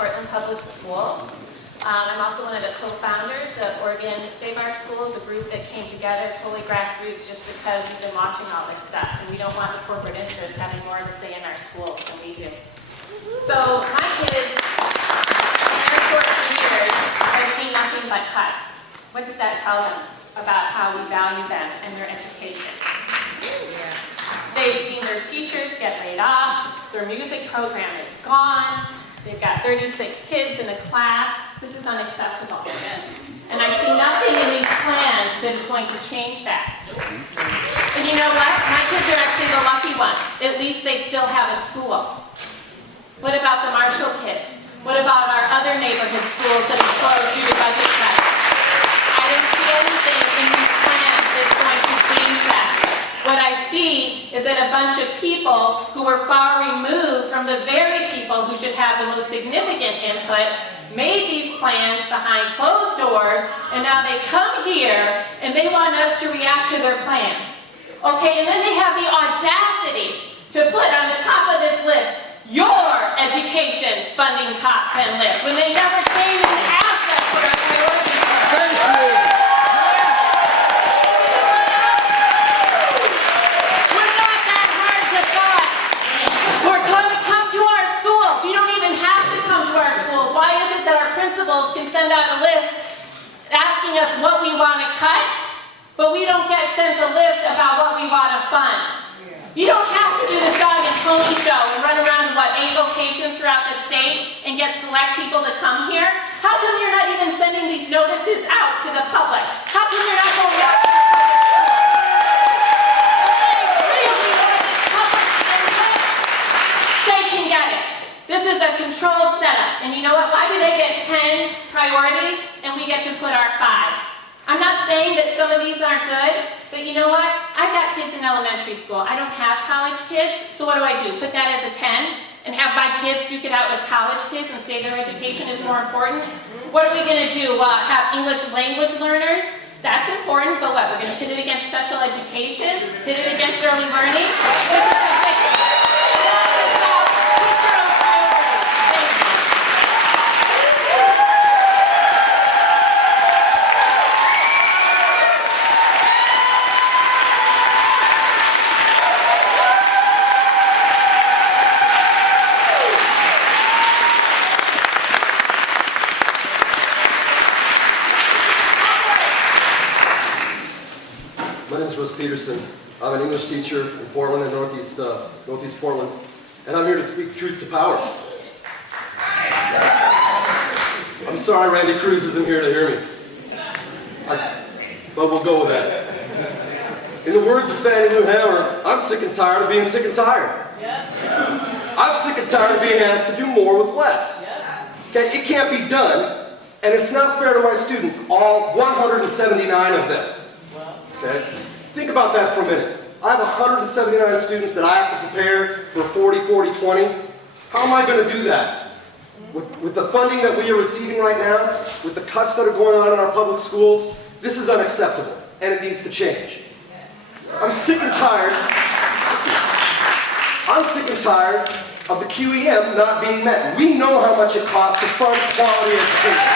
Portland Public Schools. I'm also one of the co-founders of Oregon Save Our Schools, a group that came together, totally grassroots, just because we've been watching all this stuff, and we don't want the corporate interests having more of a say in our schools than we do. So my kids, in their short years, have seen nothing but cuts. What does that tell them about how we value them and their education? They've seen their teachers get laid off, their music program is gone, they've got 36 kids in a class. This is unacceptable. And I see nothing in these plans that is going to change that. And you know what? My kids are actually the lucky ones. At least they still have a school. What about the Marshall kids? What about our other neighborhood schools that have closed due to budget cuts? I don't see anything in these plans that's going to change that. What I see is that a bunch of people who are far removed from the very people who should have the most significant input made these plans behind closed doors, and now they come here and they want us to react to their plans. Okay, and then they have the audacity to put on the top of this list your education funding top 10 list when they never came and asked us for a priority. Thank you. We're not that hard to find. Come to our schools. You don't even have to come to our schools. Why is it that our principals can send out a list asking us what we want to cut, but we don't get sent a list about what we want to fund? You don't have to do this dog and pony show and run around to 8 locations throughout the state and get select people to come here. How come you're not even sending these notices out to the public? How come you're not going out to the public? They can get it. This is a controlled setup. And you know what? Why do they get 10 priorities and we get to put our 5? I'm not saying that some of these aren't good, but you know what? I've got kids in elementary school. I don't have college kids, so what do? Put that as a 10 and have my kids duke it out with college kids and say their education is more important? What are we going to do? Have English language learners? That's important, but what? We're going to pit it against special education? Pit it against early learning? This is ridiculous. Peterson. I'm an English teacher in Portland and Northeast Portland, and I'm here to speak truth to power. I'm sorry Randy Cruz isn't here to hear me, but we'll go with that. In the words of Fannie Lou Hamer, I'm sick and tired of being sick and tired. I'm sick and tired of being asked to do more with less. Okay, it can't be done, and it's not fair to my students, all 179 of them. Okay? Think about that for a minute. I have 179 students that I have to prepare for 40-40-20. How am I going to do that? With the funding that we are receiving right now, with the cuts that are going on in our public schools, this is unacceptable, and it needs to change. I'm sick and tired. I'm sick and tired of the QEM not being met. We know how much it costs to fund quality education.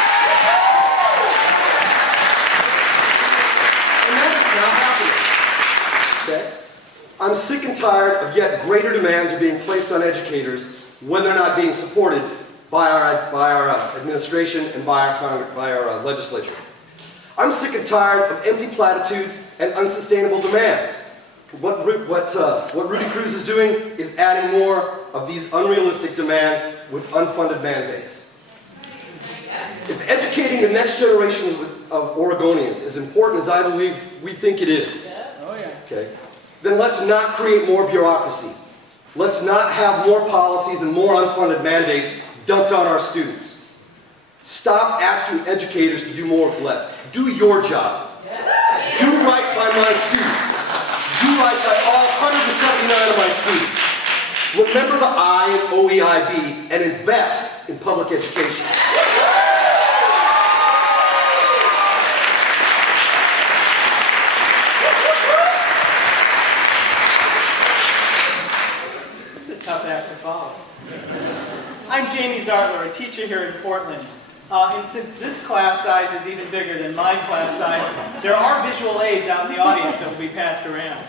And that is not happening. Okay? I'm sick and tired of yet greater demands are being placed on educators when they're not being supported by our administration and by our legislature. I'm sick and tired of empty platitudes and unsustainable demands. What Rudy Cruz is doing is adding more of these unrealistic demands with unfunded mandates. If educating the next generation of Oregonians is important as I believe we think it is, okay, then let's not create more bureaucracy. Let's not have more policies and more unfunded mandates dumped on our students. Stop asking educators to do more with less. Do your job. Do right by my students. Do right by all 179 of my students. Remember the I in OEIB and invest in public education. It's a tough act to follow. I'm Jamie Zartler, a teacher here in Portland. And since this class size is even bigger than my class size, there are visual aids out in the audience that will be passed around.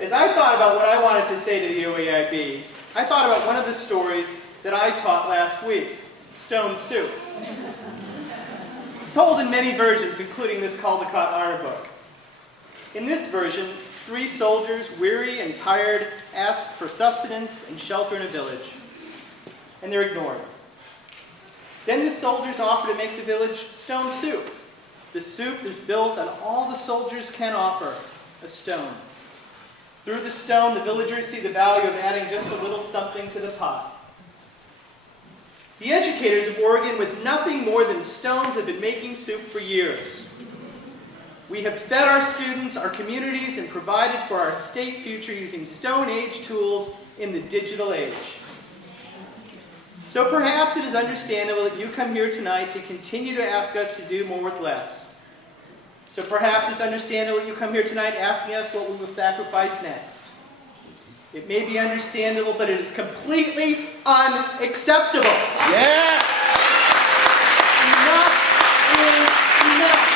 As I thought about what I wanted to say to the OEIB, I thought about one of the stories that I taught last week, Stone Soup. It's told in many versions, including this Caldecott honor book. In this version, 3 soldiers, weary and tired, ask for sustenance and shelter in a village, and they're ignored. Then the soldiers offer to make the village stone soup. The soup is built on all the soldiers can offer, a stone. Through the stone, the villagers see the value of adding just a little something to the pot. The educators of Oregon, with nothing more than stones, have been making soup for years. We have fed our students, our communities, and provided for our state future using Stone Age tools in the digital age. So perhaps it is understandable that you come here tonight to continue to ask us to do more with less. So perhaps it's understandable that you come here tonight asking us what we will sacrifice next. It may be understandable, but it is completely unacceptable. Yes! Enough is enough.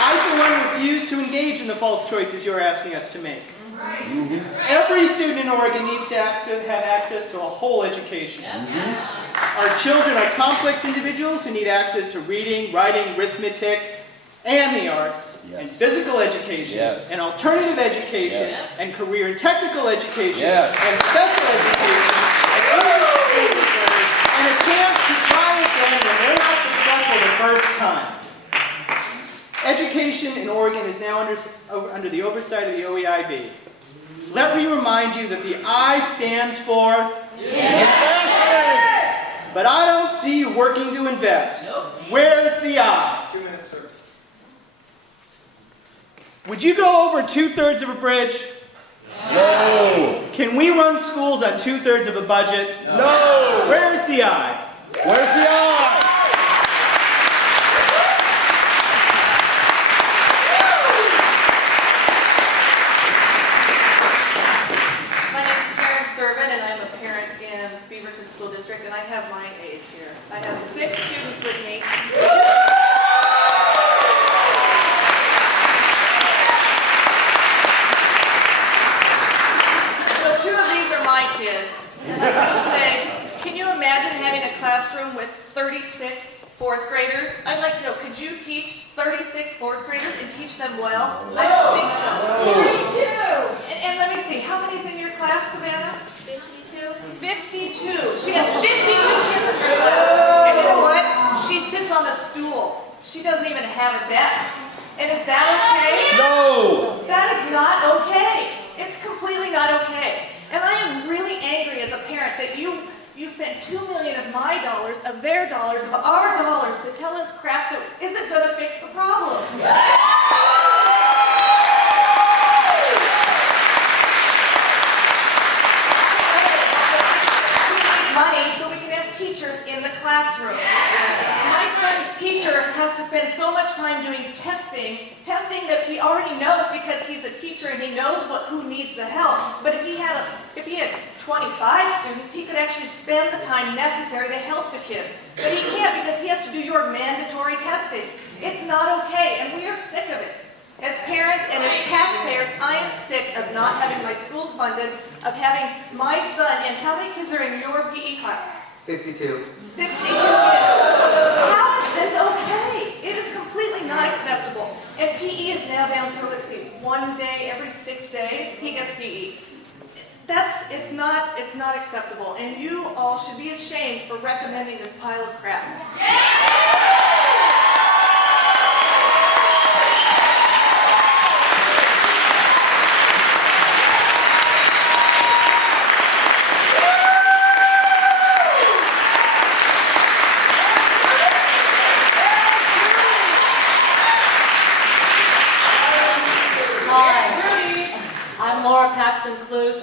I, for one, refuse to engage in the false choices you're asking us to make. Every student in Oregon needs to have access to a whole education. Our children are complex individuals who need access to reading, writing, arithmetic, and the arts, and physical education, and alternative education, and career and technical education, and special education, and a chance to try again when they're not successful the first time. Education in Oregon is now under the oversight of the OEIB. Let me remind you that the I stands for investment. But I don't see you working to invest. Where's the I? 2 minutes, sir. Would you go over 2/3 of a bridge? No! Can we run schools on 2/3 of a budget? No! Where's the I? Where's the eye? School district, and I have my aides here. I have 6 students with me. So 2 of these are my kids. And I have to say, can you imagine having a classroom with 36 4th graders? I'd like to know, could you teach 36 4th graders and teach them well? I don't think so. Me too. And let me see, how many's in your class, Savannah? 52. She has 52 kids in her class. And you know what? She sits on a stool. She doesn't even have a desk. And is that okay? No! That is not okay. It's completely not okay. And I am really angry as a parent that you spent $2 million of my dollars, of their dollars, of our dollars to tell us crap that isn't going to fix the problem. Money so we can have teachers in the classroom. My son's teacher has to spend so much time doing testing that he already knows because he's a teacher and he knows who needs the help. But if he had 25 students, he could actually spend the time necessary to help the kids. But he can't because he has to do your mandatory testing. It's not okay, and we are sick of it. As parents and as taxpayers, I am sick of not having my schools funded, of having my son, and how many kids are in your PE class? 52. 62 kids. How is this okay? It is completely not acceptable. And PE is now down to, let's see, 1 day every 6 days, he gets PE. It's not acceptable. And you all should be ashamed for recommending this pile of crap.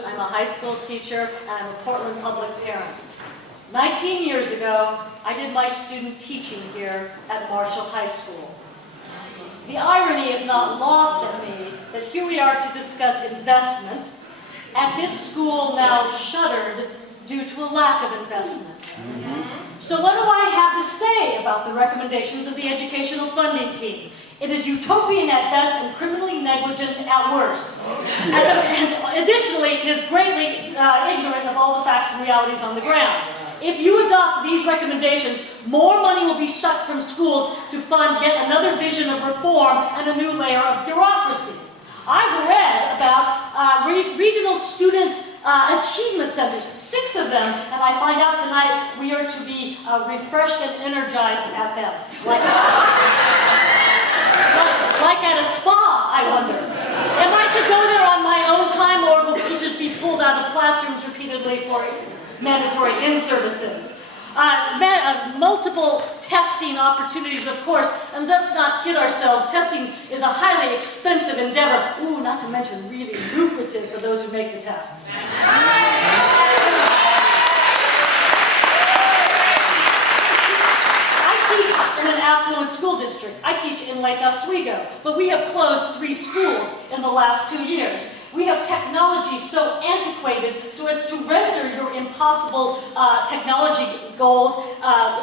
I'm a high school teacher, and I'm a Portland public parent. 19 years ago, I did my student teaching here at Marshall High School. The irony is not lost on me that here we are to discuss investment at this school now shuttered due to a lack of investment. So what do I have to say about the recommendations of the educational funding team? It is utopian at best and criminally negligent at worst. Additionally, it is greatly ignorant of all the facts and realities on the ground. If you adopt these recommendations, more money will be sucked from schools to fund yet another vision of reform and a new layer of bureaucracy. I've read about regional student achievement centers, 6 of them, and I find out tonight we are to be refreshed and energized at them. Like at a spa, I wonder. Am I to go there on my own time, or will teachers be pulled out of classrooms repeatedly for mandatory in-services? Multiple testing opportunities, of course, and let's not kid ourselves, testing is a highly expensive endeavor. Ooh, not to mention really lucrative for those who make the tests. I teach in an affluent school district. I teach in Lake Oswego, but we have closed 3 schools in the last 2 years. We have technology so antiquated so as to render your impossible technology goals,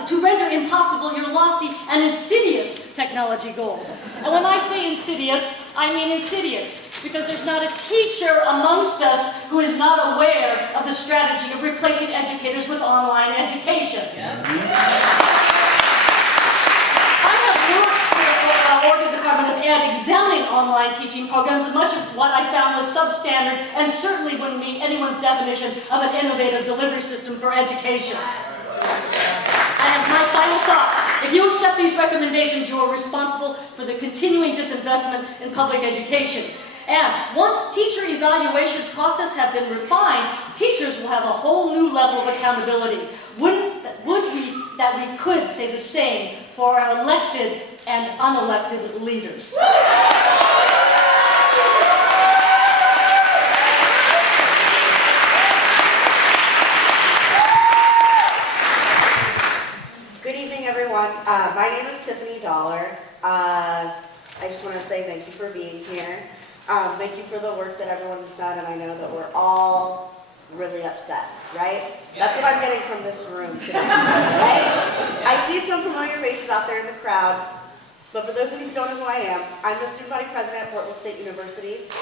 to render impossible your lofty and insidious technology goals. And when I say insidious, I mean insidious, because there's not a teacher amongst us who is not aware of the strategy of replacing educators with online education. Oregon Department of Ed examining online teaching programs, and much of what I found was substandard and certainly wouldn't meet anyone's definition of an innovative delivery system for education. I have my final thoughts. If you accept these recommendations, you are responsible for the continuing disinvestment in public education. And once teacher evaluation process have been refined, teachers will have a whole new level of accountability. Would we could say the same for our elected and unelected leaders. Good evening, everyone. My name is Tiffany Dollar. I just want to say thank you for being here. Thank you for the work that everyone's done, and I know that we're all really upset, right? That's what I'm getting from this room today, right? I see some familiar faces out there in the crowd, but for those of you who don't know who I am, I'm the student body president at Portland State University. 11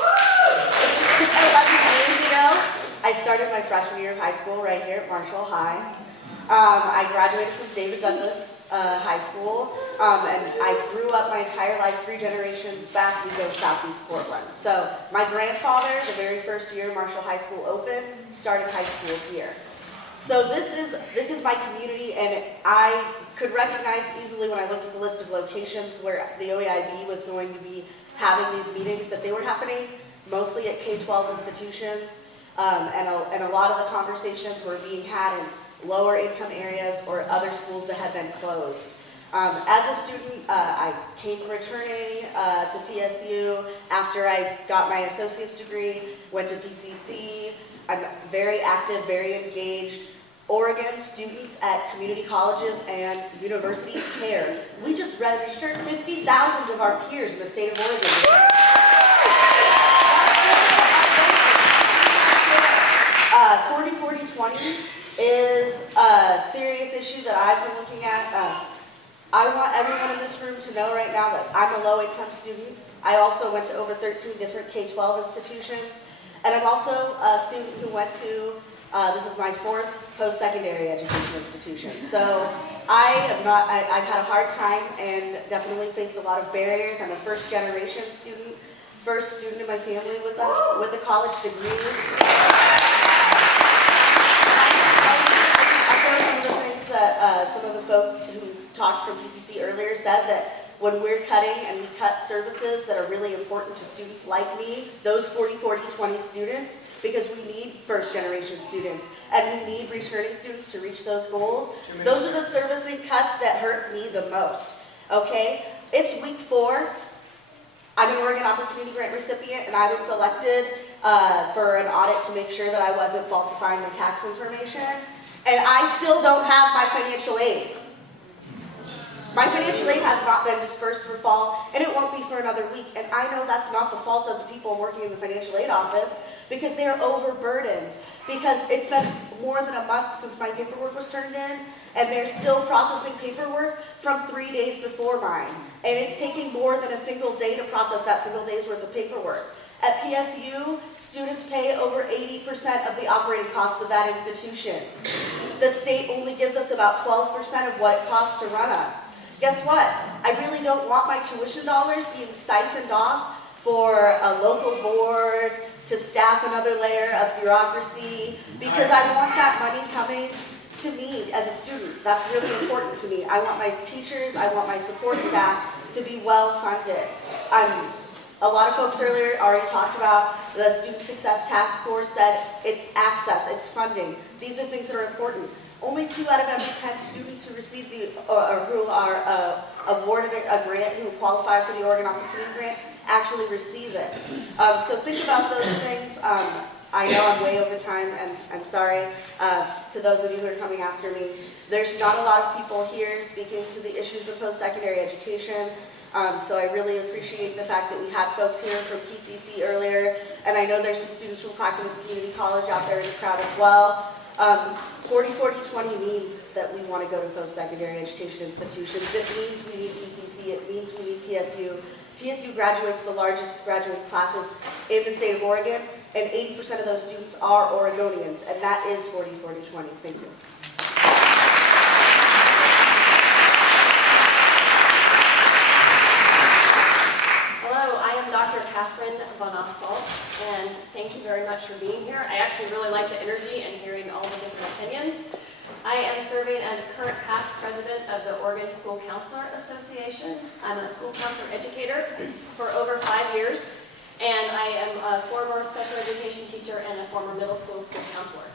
years ago, I started my freshman year of high school right here at Marshall High. I graduated from David Douglas High School, and I grew up my entire life, 3 generations back. We go Southeast Portland. So my grandfather, the very first year Marshall High School opened, started high school here. So this is my community, and I could recognize easily when I looked at the list of locations where the OEIB was going to be having these meetings that they were happening mostly at K-12 institutions, and a lot of the conversations were being had in lower income areas or other schools that had been closed. As a student, I came returning to PSU after I got my associate's degree, went to PCC. I'm very active, very engaged. Oregon students at community colleges and universities care. We just registered 50,000 of our peers in the state of Oregon. 40-40-20 is a serious issue that I've been looking at. I want everyone in this room to know right now that I'm a low-income student. I also went to over 13 different K-12 institutions, and I'm also a student who went to, this is my 4th post-secondary education institution. So I've had a hard time and definitely faced a lot of barriers. I'm a first-generation student, first student in my family with a college degree. Some of the things that some of the folks who talked from PCC earlier said, that when we're cutting and we cut services that are really important to students like me, those 40-40-20 students, because we need first-generation students and we need returning students to reach those goals, those are the servicing cuts that hurt me the most, okay? It's week 4. I'm an Oregon Opportunity Grant recipient, and I was selected for an audit to make sure that I wasn't falsifying the tax information. And I still don't have my financial aid. My financial aid has not been dispersed for fall, and it won't be for another week. And I know that's not the fault of the people working in the financial aid office, because they are overburdened. Because more than a month since my paperwork was turned in, and they're still processing paperwork from 3 days before mine. And it's taking more than a single day to process that single day's worth of paperwork. At PSU, students pay over 80% of the operating costs of that institution. The state only gives us about 12% of what it costs to run us. Guess what? I really don't want my tuition dollars being siphoned off for a local board to staff another layer of bureaucracy, because I want that money coming to me as a student. That's really important to me. I want my teachers, I want my support staff to be well funded. A lot of folks earlier already talked about the Student Success Task Force said it's access, it's funding. These are things that are important. Only 2 out of every 10 students who receive or who are awarded a grant, who qualify for the Oregon Opportunity Grant, actually receive it. So think about those things. I know I'm way over time, and I'm sorry to those of you who are coming after me. There's not a lot of people here speaking to the issues of post-secondary education. So I really appreciate the fact that we had folks here from PCC earlier, and I know there's some students from Clackamas Community College out there in the crowd as well. 40-40-20 means that we want to go to post-secondary education institutions. It means we need PCC, it means we need PSU. PSU graduates the largest graduate classes in the state of Oregon, and 80% of those students are Oregonians, and that is 40-40-20. Thank you. Dr. Catherine Von Assault, and thank you very much for being here. I actually really like the energy and hearing all the different opinions. I am serving as current past president of the Oregon School Counselor Association. I'm a school counselor educator for over 5 years, and I am a former special education teacher and a former middle school counselor.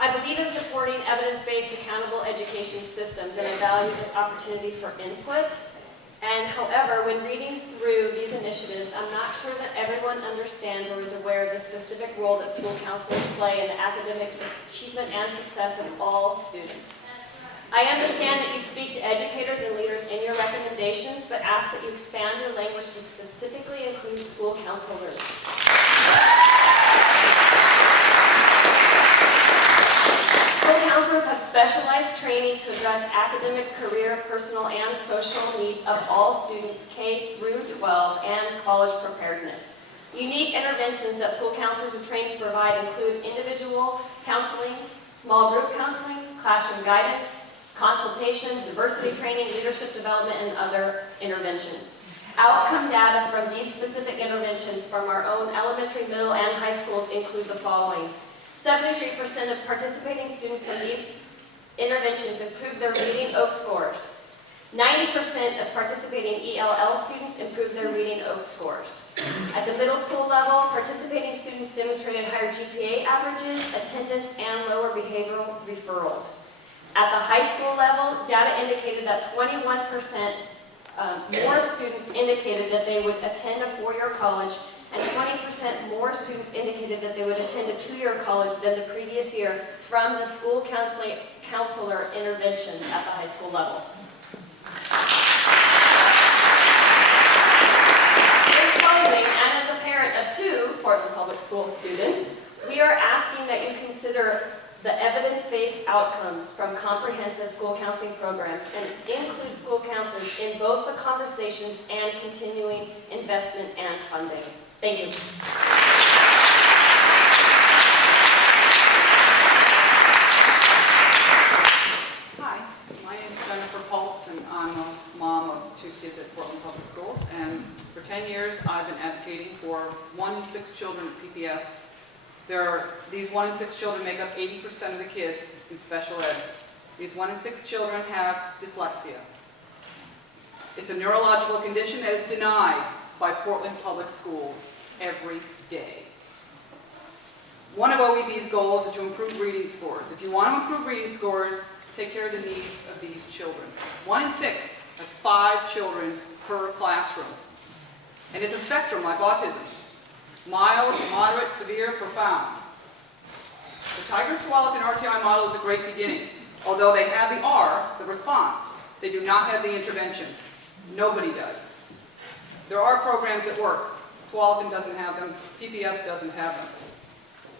I believe in supporting evidence-based accountable education systems, and I value this opportunity for input. And however, when reading through these initiatives, I'm not sure that everyone understands or is aware of the specific role that school counselors play in the academic achievement and success of all students. I understand that you speak to educators and leaders in your recommendations, but ask that you expand your language to specifically include school counselors. School counselors have specialized training to address academic, career, personal, and social needs of all students K through 12 and college preparedness. Unique interventions that school counselors are trained to provide include individual counseling, small group counseling, classroom guidance, consultation, diversity training, leadership development, and other interventions. Outcome data from these specific interventions from our own elementary, middle, and high schools include the following. 73% of participating students in these interventions improved their reading OAK scores. 90% of participating ELL students improved their reading OAK scores. At the middle school level, participating students demonstrated higher GPA averages, attendance, and lower behavioral referrals. At the high school level, data indicated that 21% more students indicated that they would attend a 4-year college, and 20% more students indicated that they would attend a 2-year college than the previous year from the school counselor interventions at the high school level. In closing, and as a parent of 2 Portland Public School students, we are asking that you consider the evidence-based outcomes from comprehensive school counseling programs and include school counselors in both the conversations and continuing investment and funding. Thank you. Hi, my name is Jennifer Pulse, and I'm a mom of 2 kids at Portland Public Schools. And for 10 years, I've been advocating for 1 in 6 children at PPS. These 1 in 6 children make up 80% of the kids in special ed. These 1 in 6 children have dyslexia. It's a neurological condition that is denied by Portland Public Schools every day. One of OEIB's goals is to improve reading scores. If you want to improve reading scores, take care of the needs of these children. 1 in 6, that's 5 children per classroom. And it's a spectrum like autism. Mild, moderate, severe, profound. The Tiger-Tualatin RTI model is a great beginning. Although they have the R, the response, they do not have the intervention. Nobody does. There are programs that work. Tualatin doesn't have them. PPS doesn't have them.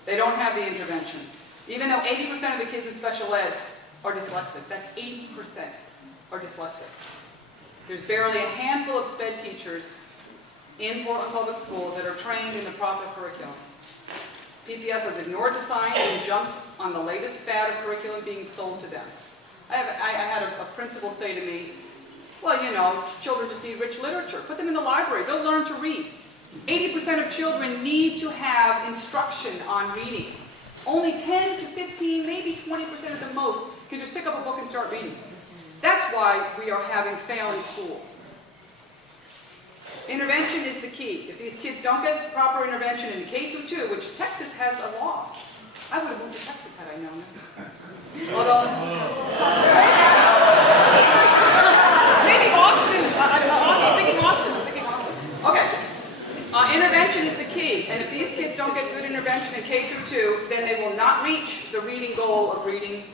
They don't have the intervention. Even though 80% of the kids in special ed are dyslexic, that's 80% are dyslexic. There's barely a handful of SPED teachers in Portland Public Schools that are trained in the proper curriculum. PPS has ignored the science and jumped on the latest fad of curriculum being sold to them. I had a principal say to me, well, you know, children just need rich literature. Put them in the library. They'll learn to read. 80% of children need to have instruction on reading. Only 10 to 15, maybe 20% at the most can just pick up a book and start reading. That's why we are having failing schools. Intervention is the key. If these kids don't get proper intervention in K through 2, which Texas has a law, I would have moved to Texas had I known this. Although, tough to say that. Maybe Austin. I'm thinking Austin. Okay. Intervention is the key, and if these kids don't get good intervention in K through 2, then they will not reach the reading goal of reading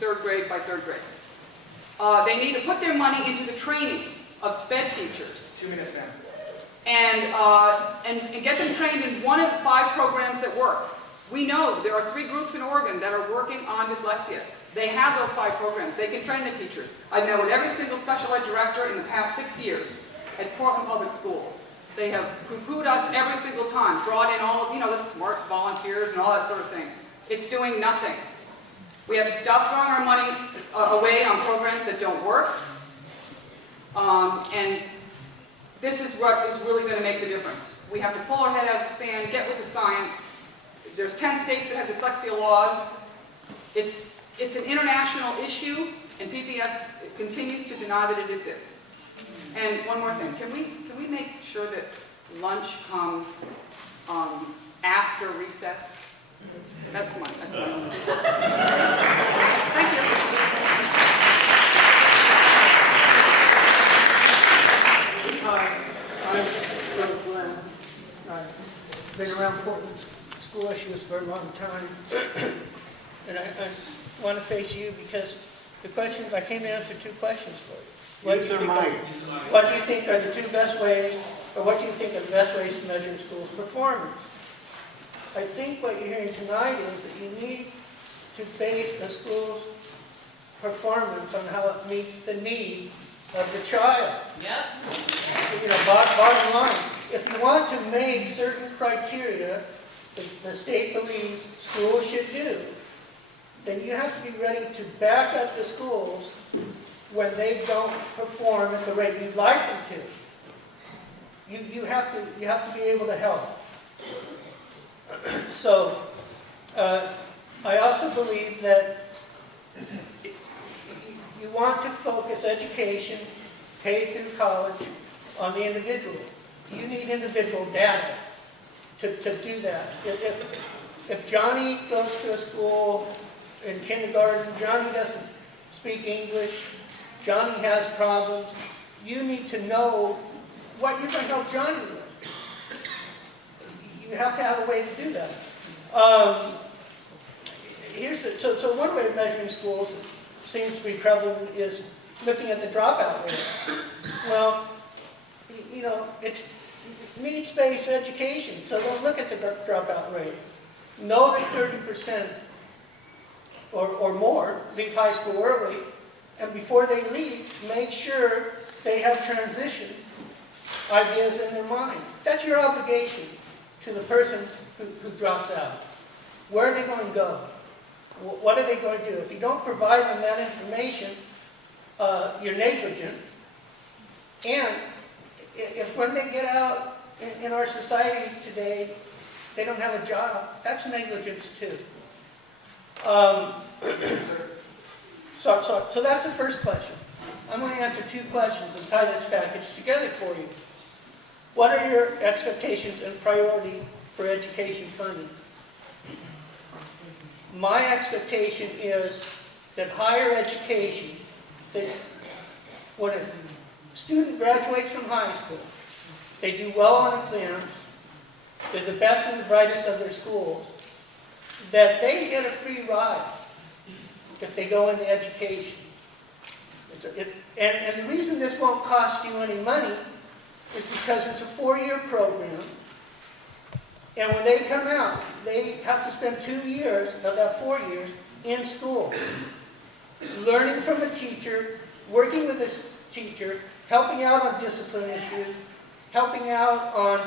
3rd grade by 3rd grade. They need to put their money into the training of SPED teachers. 2 minutes now. And get them trained in one of the 5 programs that work. We know there are 3 groups in Oregon that are working on dyslexia. They have those 5 programs. They can train the teachers. I've known every single special ed director in the past 6 years at Portland Public Schools. They have poo-pooed us every single time, brought in all of, the smart volunteers and all that sort of thing. It's doing nothing. We have to stop throwing our money away on programs that don't work. And this is what is really going to make the difference. We have to pull our head out of the sand, get with the science. There's 10 states that have dyslexia laws. It's an international issue, and PPS continues to deny that it exists. And one more thing, can we make sure that lunch comes after recess? That's my Thank you. I'm Bill Glenn. I've been around Portland school issues for a long time. And I just want to face you because the questions, I came to answer 2 questions for you. What do you think are the 2 best ways, or what do you think are the best ways to measure schools' performance? I think what you're hearing tonight is that you need to base a school's performance on how it meets the needs of the child. Yep. Bottom line, if you want to make certain criteria that the state believes schools should do, then you have to be ready to back up the schools when they don't perform at the rate you'd like them to. You have to be able to help. So, I also believe that you want to focus education, K through college, on the individual. You need individual data to do that. If Johnny goes to a school in kindergarten, Johnny doesn't speak English, Johnny has problems, you need to know what you're going to help Johnny with. You have to have a way to do that. So one way of measuring schools that seems to be prevalent is looking at the dropout rate. Well, it's needs-based education, so don't look at the dropout rate. Know that 30% or more leave high school early, and before they leave, make sure they have transition ideas in their mind. That's your obligation to the person who drops out. Where are they going to go? What are they going to do? If you don't provide them that information, you're negligent. And if when they get out in our society today, they don't have a job, that's negligence too. So that's the first question. I'm going to answer 2 questions and tie this package together for you. What are your expectations and priority for education funding? My expectation is that higher education, that when a student graduates from high school, they do well on exams, they're the best and the brightest of their schools, that they get a free ride if they go into education. And the reason this won't cost you any money is because it's a 4-year program. And when they come out, they have to spend 2 years of that 4 years in school, learning from the teacher, working with this teacher, helping out on discipline issues, helping out on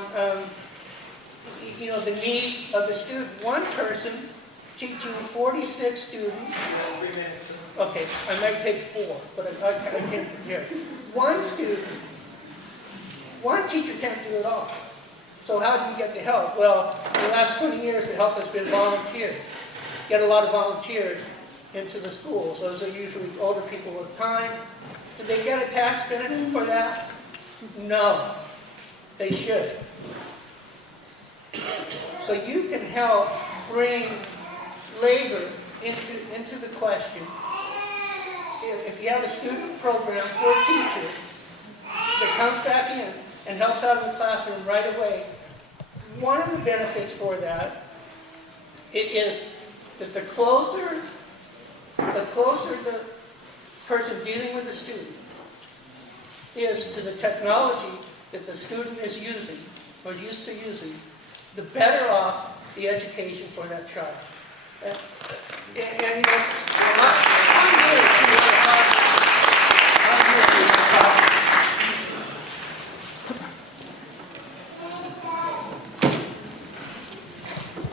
the needs of the student. One person teaching 46 students. 3 minutes. Okay, I might take 4, but I can't hear. One student, one teacher can't do it all. So how do you get the help? Well, in the last 20 years, the help has been volunteers. Get a lot of volunteers into the schools. Those are usually older people with time. Do they get a tax benefit for that? No, they should. So you can help bring labor into the question. If you have a student program for a teacher that comes back in and helps out in the classroom right away, one of the benefits for that is that the closer the person dealing with the student is to the technology that the student is using or is used to using, the better off the education for that child. I'm here